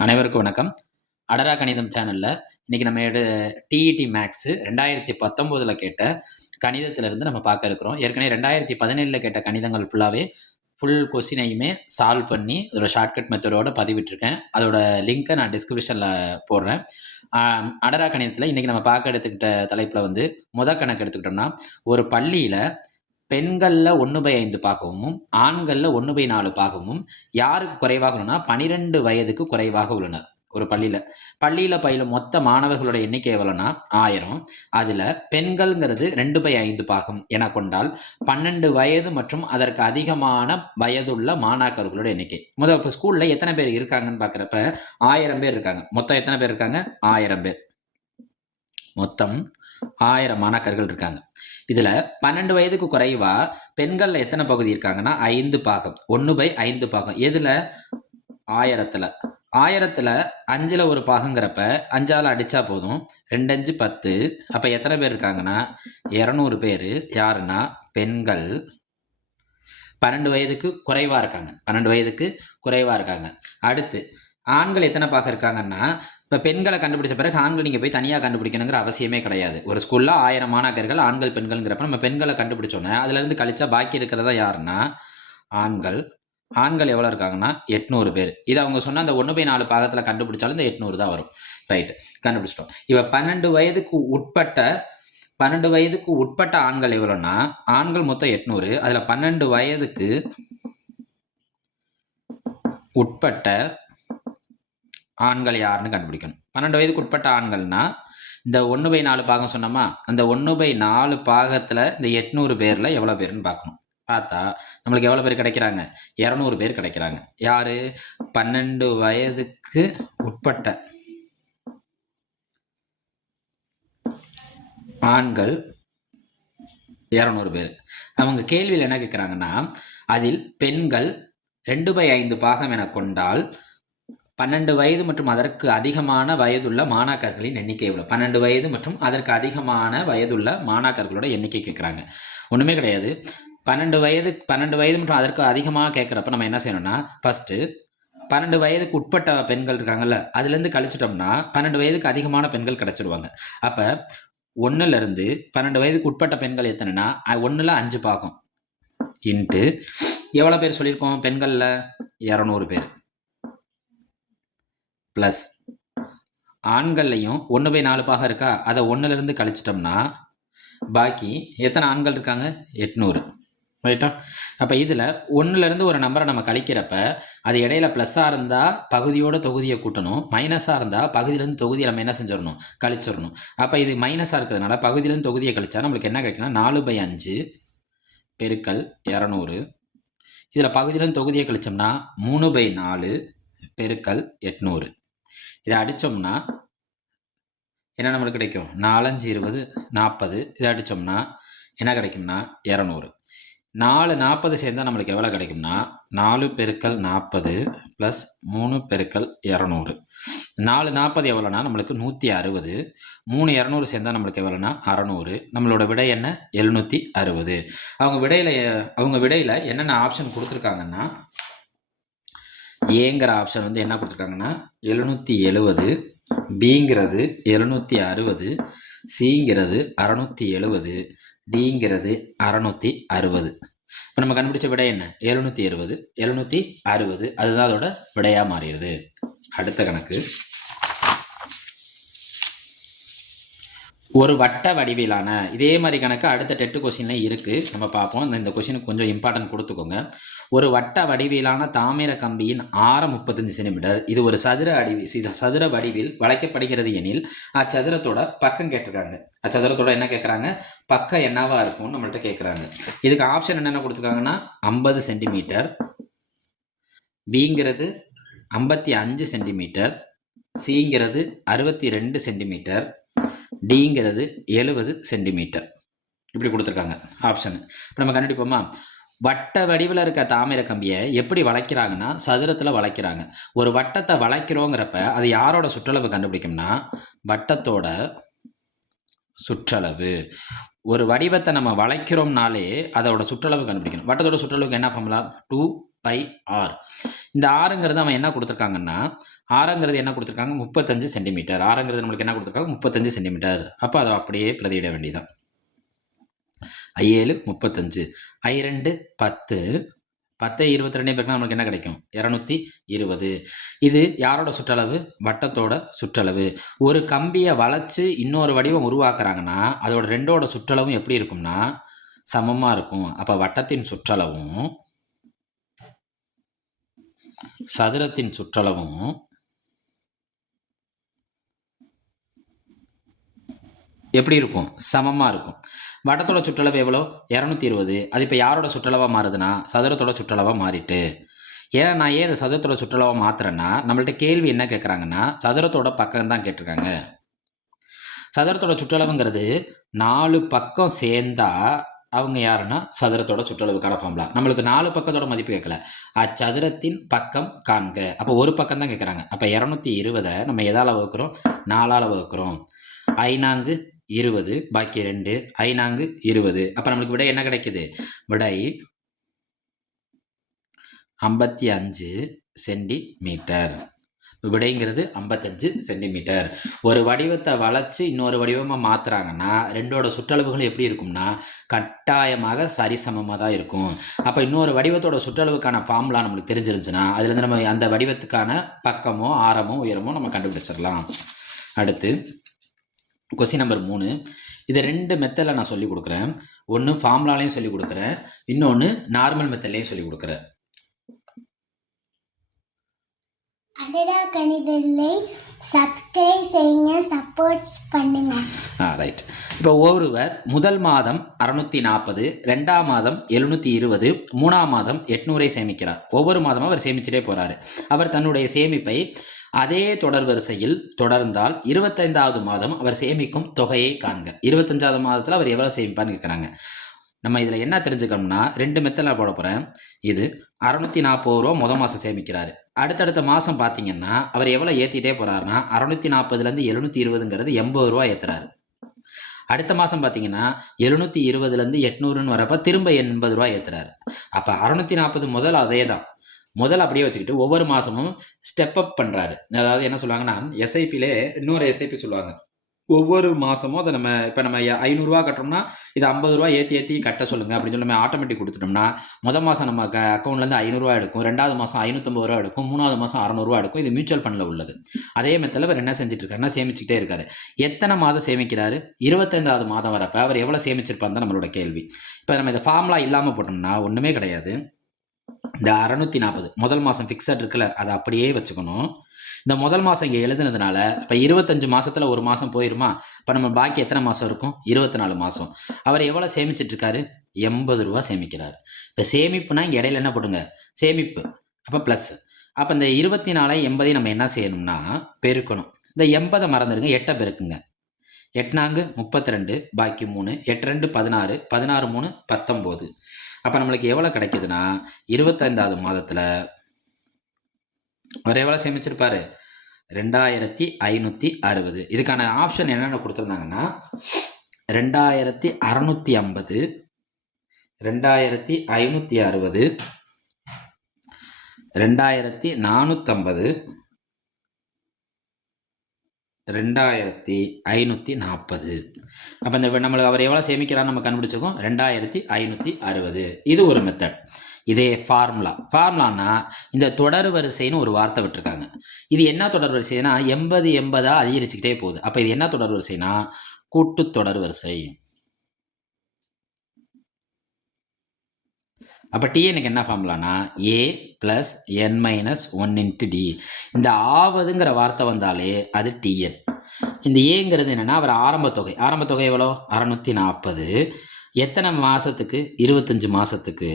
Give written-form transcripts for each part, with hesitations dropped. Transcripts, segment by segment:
அனைவருக்கும் வணக்கம். அடரா கணிதம் சேனலில் இன்றைக்கி நம்ம டிஇடி மேக்ஸு 2019 கேட்ட கணிதத்திலிருந்து நம்ம பார்க்க இருக்கிறோம். ஏற்கனவே 2017 கேட்ட கணிதங்கள் ஃபுல்லாகவே ஃபுல் கொஸ்டினையுமே சால்வ் பண்ணி அதோட ஷார்ட்கட் மெத்தடோடு பதிவிட்டிருக்கேன். அதோட லிங்க்கை நான் டிஸ்கிரிப்ஷனில் போடுறேன். அடரா கணிதத்தில் இன்றைக்கி நம்ம பார்க்க எடுத்துக்கிட்ட தலைப்பில் வந்து கணக்கு எடுத்துக்கிட்டோம்னா, ஒரு பள்ளியில் பெண்களில் 1/5 பாகமும் ஆண்களில் 1/4 பாகமும் யாருக்கு குறைவாக உள்ளனா 12 வயதுக்கு குறைவாக உள்ளனர். ஒரு பள்ளியில் பயிலும் மொத்த மாணவர்களோட எண்ணிக்கை எவ்வளோனா 1000. அதில் பெண்கள்ங்கிறது 2/5 பாகம் என கொண்டால் 12 வயது மற்றும் அதற்கு அதிகமான வயதுள்ள மாணாக்கர்களோட எண்ணிக்கை. இப்போ ஸ்கூலில் எத்தனை பேர் இருக்காங்கன்னு பார்க்குறப்ப 1000 பேர் இருக்காங்க. மொத்தம் எத்தனை பேர் இருக்காங்க? 1000 பேர். மொத்தம் 1000 மாணாக்கர்கள் இருக்காங்க. இதில் 12 வயதுக்கு குறைவாக பெண்களில் எத்தனை பகுதி இருக்காங்கன்னா 5 பாகம். 1/5 பாகம். எதில்? 1000. 1000 5ல் ஒரு பாகங்கிறப்ப 5ஆல் அடித்தா போதும். 2 5 10. அப்போ எத்தனை பேர் இருக்காங்கன்னா 200 பேர். யாருன்னா பெண்கள் 12 வயதுக்கு குறைவாக இருக்காங்க. 12 வயதுக்கு குறைவாக இருக்காங்க. அடுத்து ஆண்கள் எத்தனை பாகம் இருக்காங்கன்னா, இப்போ பெண்களை கண்டுபிடிச்ச பிறகு ஆண்கள் நீங்கள் போய் தனியாக கண்டுபிடிக்கணுங்கிற அவசியமே கிடையாது. ஒரு ஸ்கூலில் 1000 மாணாக்கர்கள் ஆண்கள் பெண்கள்ங்கிறப்ப நம்ம பெண்களை கண்டுபிடிச்சோன்னே அதுலேருந்து கழிச்சா பாக்கி இருக்கிறதா யாருன்னா ஆண்கள். ஆண்கள் எவ்வளோ இருக்காங்கன்னா 800 பேர். இதை அவங்க சொன்னால் அந்த 1/4 பாகத்தில் கண்டுபிடிச்சாலும் இந்த 800 தான் வரும். ரைட்டு, கண்டுபிடிச்சிட்டோம். இப்போ 12 வயதுக்கு உட்பட்ட ஆண்கள் எவ்வளோன்னா, ஆண்கள் மொத்தம் 800. அதில் 12 வயதுக்கு உட்பட்ட ஆண்கள் யாருன்னு கண்டுபிடிக்கணும். 12 வயதுக்கு உட்பட்ட ஆண்கள்னா இந்த 1/4 பாகம் சொன்னோமா, அந்த 1/4 பாகத்தில் இந்த 800 பேரில் எவ்வளோ பேருன்னு பார்க்கணும். பார்த்தா நம்மளுக்கு எவ்வளோ பேர் கிடைக்கிறாங்க? 200 பேர் கிடைக்கிறாங்க. யார்? 12 வயதுக்கு உட்பட்ட ஆண்கள் 200 பேர். அவங்க கேள்வியில் என்ன கேட்குறாங்கன்னா, அதில் பெண்கள் 2/5 பாகம் என கொண்டால் 12 வயது மற்றும் அதற்கு அதிகமான வயதுள்ள மாணாக்கர்களின் எண்ணிக்கை எவ்வளோ? 12 வயது மற்றும் அதற்கு அதிகமான வயதுள்ள மாணாக்கர்களோட எண்ணிக்கை கேட்குறாங்க. ஒன்றுமே கிடையாது. 12 வயது மற்றும் அதற்கு அதிகமாக கேட்குறப்ப நம்ம என்ன செய்யணும்னா, ஃபஸ்ட்டு 12 வயதுக்கு உட்பட்ட பெண்கள் இருக்காங்கல்ல, அதுலேருந்து கழிச்சிட்டோம்னா 12 வயதுக்கு அதிகமான பெண்கள் கிடச்சிடுவாங்க. அப்போ 1லேருந்து 12 வயதுக்கு உட்பட்ட பெண்கள் எத்தனைனா 1ல் 5 பாகம் இன்ட்டு எவ்வளோ பேர் சொல்லியிருக்கோம் பெண்களில்? 200 பேர். ப்ளஸ் ஆண்கள்லையும் 1/4 பாகம் இருக்கா, அதை 1லேருந்து கழிச்சிட்டோம்னா பாக்கி எத்தனை ஆண்கள் இருக்காங்க? 800. ரைட்டா? அப்போ இதில் 1லேருந்து ஒரு நம்பரை நம்ம கழிக்கிறப்ப அது இடையில ப்ளஸ்ஸாக இருந்தால் பகுதியோட தொகுதியை கூட்டணும், மைனஸாக இருந்தால் பகுதியிலேருந்து தொகுதியை நம்ம என்ன செஞ்சிடணும்? கழிச்சிடணும். அப்போ இது மைனஸாக இருக்கிறதுனால பகுதியிலேருந்து தொகுதியை கழிச்சா நம்மளுக்கு என்ன கிடைக்குன்னா 4/5 பெருக்கல் 200. இதில் பகுதியிலேருந்து தொகுதியை கழிச்சோம்னா 3/4 பெருக்கல் 800. இதை அடித்தோம்னா என்ன நம்மளுக்கு கிடைக்கும்? 4 5 20 40. இதை அடித்தோம்னா என்ன கிடைக்கும்னா 200. 4 40 சேர்ந்தால் நம்மளுக்கு எவ்வளோ கிடைக்கும்னா 4 பெருக்கல் 40 ப்ளஸ் 3 பெருக்கல் 200. 4 40 எவ்வளோனா நம்மளுக்கு 160. 3 200 சேர்ந்தால் நம்மளுக்கு எவ்வளோனா 600. நம்மளோட விடை என்ன? 760. அவங்க விடையில் என்னென்ன ஆப்ஷன் கொடுத்துருக்காங்கன்னா, ஏங்கிற ஆப்ஷன் வந்து என்ன கொடுத்துருக்காங்கன்னா 770, பிங்கிறது 760, சிங்கிறது 670, டிங்கிறது 660. இப்போ நம்ம கண்டுபிடிச்ச விடை என்ன? 770, 760. அதுதான் அதோட விடையாக மாறிடுது. அடுத்த கணக்கு, ஒரு வட்ட வடிவிலான இதே மாதிரி கணக்கு அடுத்த டெட்டு கொஸ்டின்லேயும் இருக்குது, நம்ம பார்ப்போம். இந்த கொஸ்டினுக்கு கொஞ்சம் இம்பார்ட்டன்ட் கொடுத்துக்கோங்க. ஒரு வட்ட வடிவிலான தாமிர கம்பியின் ஆரம் 35 சென்டிமீட்டர். இது ஒரு சதுர வடிவில் வளைக்கப்படுகிறது எனில் அச்சதுரத்தோட பக்கம் கேட்டிருக்காங்க. அச்சதுரத்தோட என்ன கேட்குறாங்க? பக்கம் என்னவா இருக்கும்னு நம்மள்கிட்ட கேட்குறாங்க. இதுக்கு ஆப்ஷன் என்னென்ன கொடுத்துருக்காங்கன்னா 50 சென்டிமீட்டர், பிங்கிறது 55 சென்டிமீட்டர், சிங்கிறது 62 சென்டிமீட்டர், டிங்கிறது 70 சென்டிமீட்டர். இப்படி கொடுத்துருக்காங்க ஆப்ஷன். இப்போ நம்ம கண்டுபிடிப்போமா? வட்ட வடிவில் இருக்க தாமிர கம்பியை எப்படி வளைக்கிறாங்கன்னா சதுரத்தில் வளைக்கிறாங்க. ஒரு வட்டத்தை வளைக்கிறோங்கிறப்ப அது யாரோட சுற்றளவு கண்டுபிடிக்கும்னா வட்டத்தோட சுற்றளவு. ஒரு வடிவத்தை நம்ம வளைக்கிறோம்னாலே அதோட சுற்றளவு கண்டுபிடிக்கணும். வட்டத்தோட சுற்றளவுக்கு என்ன ஃபார்முலா? 2 by R. இந்த ஆறுங்கிறது அவன் என்ன கொடுத்துருக்காங்கன்னா, ஆறுங்கிறது என்ன கொடுத்துருக்காங்க, 35 சென்டிமீட்டர். ஆறுங்கிறது நம்மளுக்கு என்ன கொடுத்துருக்காங்க, 35 சென்டிமீட்டர். அப்போ அதை அப்படியே பிரதியிட வேண்டியதான். I7 35, I2 10, 10 22 பேருக்குனா நமக்கு என்ன கிடைக்கும், 220. இது யாரோட சுற்றளவு, வட்டத்தோட சுற்றளவு. ஒரு கம்பியை வளைச்சு இன்னொரு வடிவம் உருவாக்குறாங்கன்னா அதோட ரெண்டோட சுற்றளவும் எப்படி இருக்கும்னா சமமாக இருக்கும். அப்போ வட்டத்தின் சுற்றளவும் சதுரத்தின் சுற்றளவும் எப்படி இருக்கும், சமமாக இருக்கும். வட்டத்தோட சுற்றளவு எவ்வளோ, 220. அது இப்போ யாரோட சுற்றளவாக மாறுதுன்னா சதுரத்தோட சுற்றளவாக மாறிட்டு. ஏன்னா நான் ஏன் சதுரத்தோட சுற்றளவாக மாற்றுறேன்னா, நம்மள்ட்ட கேள்வி என்ன கேட்குறாங்கன்னா சதுரத்தோட பக்கம் தான் கேட்டிருக்காங்க. சதுரத்தோட சுற்றளவுங்கிறது 4 பக்கம் சேர்ந்தா அவங்க யாருன்னா சதுரத்தோட சுற்றளவுக்கான ஃபார்முலா. நம்மளுக்கு 4 பக்கத்தோட மதிப்பு கேட்கல, அச்சதுரத்தின் பக்கம் காண்க. அப்போ ஒரு பக்கம் தான் கேட்குறாங்க. அப்போ 220 நம்ம எதால் வகுக்கிறோம், 4ஆல் வகுக்கிறோம். 5 20, பாக்கி 2, 5 20. அப்போ நம்மளுக்கு விடை என்ன கிடைக்குது, விடை 55 சென்டிமீட்டர். விடைங்கிறது 55 சென்டிமீட்டர். ஒரு வடிவத்தை வளைச்சு இன்னொரு வடிவமாக மாற்றுறாங்கன்னா ரெண்டோட சுற்றளவுகள் எப்படி இருக்கும்னா கட்டாயமாக சரிசமமாக தான் இருக்கும். அப்போ இன்னொரு வடிவத்தோட சுற்றளவுக்கான ஃபார்முலா நம்மளுக்கு தெரிஞ்சிருந்துச்சுன்னா அதுலேருந்து நம்ம அந்த வடிவத்துக்கான பக்கமோ ஆரமோ உயரமோ நம்ம கண்டுபிடிச்சிடலாம். அடுத்து கொஸ்டின் நம்பர் 3. இது 2 மெத்தடில் நான் சொல்லிக் கொடுக்குறேன். ஒன்று ஃபார்முலாலையும் சொல்லிக் கொடுக்குறேன், இன்னொன்று நார்மல் மெத்தட்லையும் சொல்லிக் கொடுக்குறேன். அடரா கணிதத்தை சப்ஸ்கிரைப் செய்யுங்க, சப்போர்ட் பண்ணுங்க. ரைட். இப்போ ஒருவர் முதல் மாதம் 640, 2ஆம் மாதம் 720, 3ஆம் மாதம் 800 சேமிக்கிறார். ஒவ்வொரு மாதமும் அவர் சேமிச்சுட்டே போகிறாரு. அவர் தன்னுடைய சேமிப்பை அதே தொடர் வரிசையில் தொடர்ந்தால் 25ஆவது மாதம் அவர் சேமிக்கும் தொகையை காண்க. 25ஆவது மாதத்தில் அவர் எவ்வளோ சேமிப்பான்னு கேட்குறாங்க. நம்ம இதில் என்ன தெரிஞ்சுக்கணும்னா 2 மெத்தடில் போட போகிறேன். இது 640 ரூபா முதல் மாதம் சேமிக்கிறாரு. அடுத்தடுத்த மாதம் பார்த்தீங்கன்னா அவர் எவ்வளோ ஏற்றிட்டே போகிறாருன்னா 640லேருந்து 720ங்கிறது 80 ரூபா ஏற்றுறாரு. அடுத்த மாதம் பார்த்தீங்கன்னா 720லேருந்து 800ன்னு வரப்போ திரும்ப 80 ரூபா ஏற்றுறாரு. அப்போ 640 முதல் அதே தான், முதல்ல அப்படியே வச்சுக்கிட்டு ஒவ்வொரு மாதமும் ஸ்டெப் அப் பண்ணுறாரு. அதாவது என்ன சொல்லுவாங்கன்னா எஸ்ஐபிலே இன்னொரு எஸ்ஐபி சொல்லுவாங்க. ஒவ்வொரு மாதமும் அதை நம்ம இப்போ நம்ம 500 கட்டுறோம்னா இது 50 ரூபா ஏற்றி கட்ட சொல்லுங்கள் அப்படின்னு சொல்லி நம்ம ஆட்டோமேட்டிக் கொடுத்துட்டோம்னா முதல் மாதம் நம்ம அக்கௌண்ட்லேருந்து 500 எடுக்கும், 2வது மாதம் 550 ரூபா எடுக்கும், 3வது மாதம் 600 எடுக்கும். இது மியூச்சுவல் ஃபண்டில் உள்ளது. அதே மெத்தடில் அவர் என்ன செஞ்சுட்டு இருக்காருன்னா சேமிச்சுக்கிட்டே இருக்காரு. எத்தனை மாதம் சேமிக்கிறாரு, 25ஆவது மாதம் வரப்போ அவர் எவ்வளோ சேமிச்சிருப்பார் தான் நம்மளோட கேள்வி. இப்போ நம்ம இந்த ஃபார்முலா இல்லாமல் போட்டோம்னா ஒன்றுமே கிடையாது. இந்த 640 முதல் மாதம் ஃபிக்ஸட் இருக்குல்ல, அதை அப்படியே வச்சுக்கணும். இந்த முதல் மாதம் இங்கே எழுதுனதுனால இப்போ 25 மாதத்தில் ஒரு மாதம் போயிடுமா. இப்போ நம்ம பாக்கி எத்தனை மாதம் இருக்கும், 24 மாதம். அவர் எவ்வளோ சேமிச்சிட்ருக்காரு, 80 ரூபா சேமிக்கிறார். இப்போ சேமிப்புனா இங்கே இடையில என்ன போடுங்க, சேமிப்பு, அப்போ ப்ளஸ். அப்போ இந்த 24 80 நம்ம என்ன செய்யணும்னா பெருக்கணும். இந்த 80 மறந்துடுங்க, 8 பெருக்குங்க. 8 32, பாக்கி 3, 8 2 16, 16 3 19. அப்போ நம்மளுக்கு எவ்வளோ கிடைக்குதுன்னா 25ஆவது மாதத்தில் அவர் எவ்வளோ சேமிச்சிருப்பார், 2560. இதுக்கான ஆப்ஷன் என்னென்ன கொடுத்துருந்தாங்கன்னா 2650, 2560, 2450, 2540. அப்போ இந்த நம்மளுக்கு அவர் எவ்வளோ சேமிக்கிறான்னு நம்ம கண்டுபிடிச்சிருக்கோம், 2560. இது ஒரு மெத்தட். இதே ஃபார்முலானா இந்த தொடர் வரிசைன்னு ஒரு வார்த்தை விட்டுருக்காங்க. இது என்ன தொடர் வரிசைனா 80 80 அதிகரிச்சுக்கிட்டே போகுது. அப்போ இது என்ன தொடர் வரிசைனா கூட்டு தொடர் வரிசை. அப்போ டிஎனுக்கு என்ன ஃபார்முலானா a + n - 1 × d. இந்த ஆவதுங்கிற வார்த்தை வந்தாலே அது டிஎன். இந்த ஏங்கிறது என்னென்னா அவர் ஆரம்பத்தொகை எவ்வளோ, 640. எத்தனை மாதத்துக்கு, 25 மாதத்துக்கு.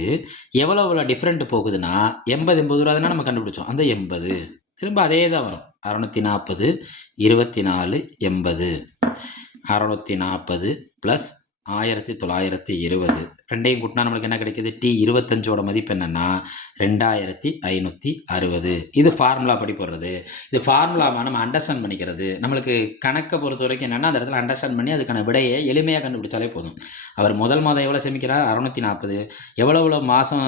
எவ்வளோ டிஃப்ரெண்ட் போகுதுன்னா 80 ரூபா தானே நம்ம கண்டுபிடிச்சோம், அந்த 80 திரும்ப அதே தான் வரும். 640 24 80, 640 + 1920 ரெண்டையும் கூட்டினா நம்மளுக்கு என்ன கிடைக்குது? T25ஓட மதிப்பு என்னன்னா 2560. இது ஃபார்முலா படி போடுறது. இது ஃபார்முலாவை நம்ம அண்டர்ஸ்டாண்ட் பண்ணிக்கிறது. நம்மளுக்கு கணக்கை பொறுத்த வரைக்கும் என்னென்னா அந்த இடத்துல அண்டர்ஸ்டாண்ட் பண்ணி அதுக்கான விடையை எளிமையாக கண்டுபிடிச்சாலே போதும். அவர் முதல் மாதம் எவ்வளோ சேமிக்கிறார்? 640. எவ்வளோ மாதம்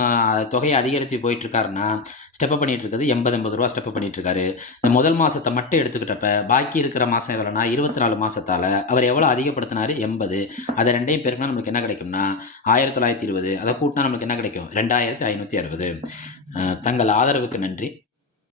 தொகையை அதிகரித்து போயிட்டுருக்காருன்னா ஸ்டெப்பப் பண்ணிகிட்டு இருக்குது 80 ரூபா ஸ்டெப்பப் பண்ணிகிட்டு இருக்காரு. இந்த முதல் மாதத்தை மட்டும் எடுத்துக்கிட்டப்ப பாக்கி இருக்கிற மாதம் எவ்வளோனா 24 மாதத்தால் அவர் எவ்வளோ அதிகப்படுத்தினார்? 80. அதை ரெண்டையும் பெருக்கினா நம்மளுக்கு என்ன கிடைக்கும்னா 1920. அதை கூட்டினா நம்மளுக்கு என்ன கிடைக்கும்? 2560. தங்கள் ஆதரவுக்கு நன்றி.